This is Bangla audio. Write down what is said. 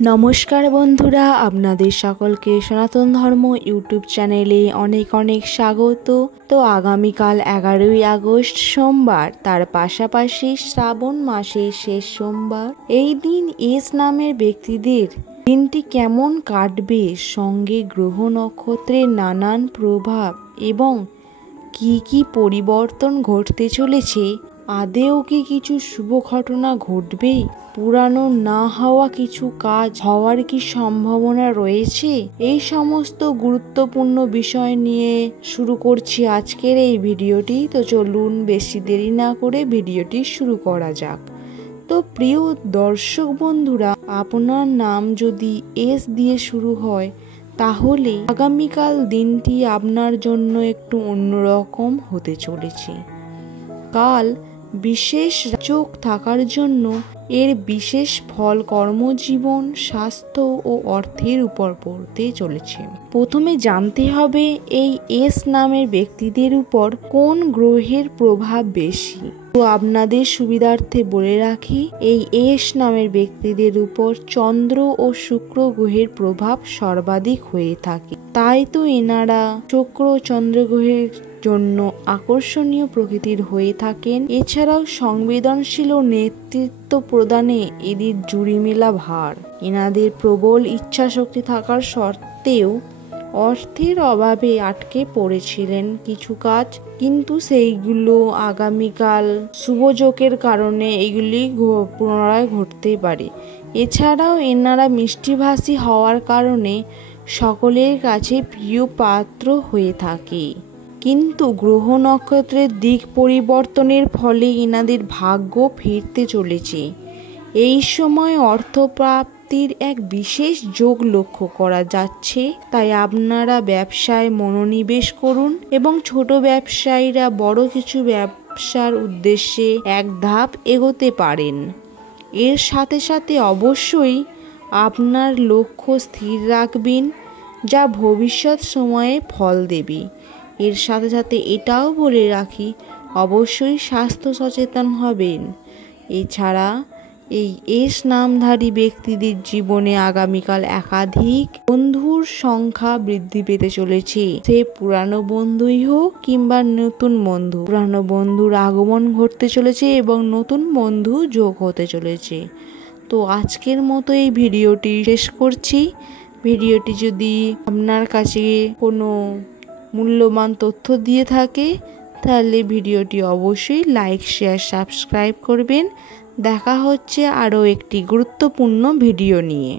নমস্কার বন্ধুরা, আপনাদের সকলকে সনাতন ধর্ম ইউটিউব চ্যানেলে অনেক অনেক স্বাগত। তো আগামীকাল 11ই আগস্ট সোমবার, তার পাশাপাশি শ্রাবণ মাসের শেষ সোমবার। এই দিন এস নামের ব্যক্তিদের দিনটি কেমন কাটবে, সঙ্গে গ্রহ নক্ষত্রের নানান প্রভাব এবং কি কি পরিবর্তন ঘটতে চলেছে, আদেও কি কিছু শুভ ঘটনা ঘটবে, পুরানো না হওয়া কিছু কাজ হওয়ার কি সম্ভাবনা রয়েছে, এই সমস্ত গুরুত্বপূর্ণ বিষয় নিয়ে শুরু করছি আজকের এই ভিডিওটি। তো চলুন বেশি দেরি না করে ভিডিওটি শুরু করা যাক। তো প্রিয় দর্শক বন্ধুরা, আপনার নাম যদি এস দিয়ে শুরু হয় তাহলে আগামীকাল দিনটি আপনার জন্য একটু অন্যরকম হতে চলেছে। কাল বিশেষ যোগ থাকার জন্য এর বিশেষ ফল কর্মজীবন, স্বাস্থ্য ও অর্থের উপর পড়তে চলেছে। প্রথমে জানতে হবে এই এস নামের ব্যক্তিদের উপর কোন গ্রহের প্রভাব বেশি। তো আপনাদের সুবিধার্থে বলে রাখি, এই এস নামের ব্যক্তিদের উপর চন্দ্র ও শুক্র গ্রহের প্রভাব সর্বাধিক হয়ে থাকে। তাই তো এনারা শুক্র ও চন্দ্র গ্রহের জন্য আকর্ষণীয় প্রকৃতির হয়ে থাকেন। এছাড়াও সংবেদনশীল ও নেতৃত্ব প্রদানে এদের জুড়ি মেলা ভার। এনাদের প্রবল ইচ্ছা শক্তি থাকার সত্ত্বেও অর্থের অভাবে আটকে পড়েছিলেন কিছু কাজ, কিন্তু সেইগুলো আগামীকাল শুভযোগের কারণে এগুলি পুনরায় ঘটতে পারে। এছাড়াও এনারা মিষ্টিভাষী হওয়ার কারণে সকলের কাছে প্রিয় পাত্র হয়ে থাকে। কিন্তু গ্রহ নক্ষত্রের দিক পরিবর্তনের ফলে এনাদের ভাগ্য ফিরতে চলেছে। এই সময় অর্থপ্রাপ্তির এক বিশেষ যোগ লক্ষ্য করা যাচ্ছে। তাই আপনারা ব্যবসায় মনোনিবেশ করুন এবং ছোট ব্যবসায়ীরা বড় কিছু ব্যবসার উদ্দেশ্যে এক ধাপ এগোতে পারেন। এর সাথে সাথে অবশ্যই আপনার লক্ষ্য স্থির রাখবেন, যা ভবিষ্যৎ সময়ে ফল দেবে। এর সাথে সাথে এটাও বলে রাখি, অবশ্যই স্বাস্থ্য সচেতন হবেন। এছাড়া এই এস নামধারী ব্যক্তিদের জীবনে আগামীকাল একাধিক বন্ধুর সংখ্যা বৃদ্ধি পেতে চলেছে। সে পুরানো বন্ধুই হোক কিংবা নতুন বন্ধু, পুরানো বন্ধুর আগমন ঘটতে চলেছে এবং নতুন বন্ধু যোগ হতে চলেছে। তো আজকের মতো এই ভিডিওটি শেষ করছি। ভিডিওটি যদি আপনার কাছে কোনো মূল্যবান তথ্য দিয়ে থাকে তাহলে ভিডিওটি অবশ্যই লাইক, শেয়ার, সাবস্ক্রাইব করবেন। দেখা হচ্ছে আরও একটি গুরুত্বপূর্ণ ভিডিও নিয়ে।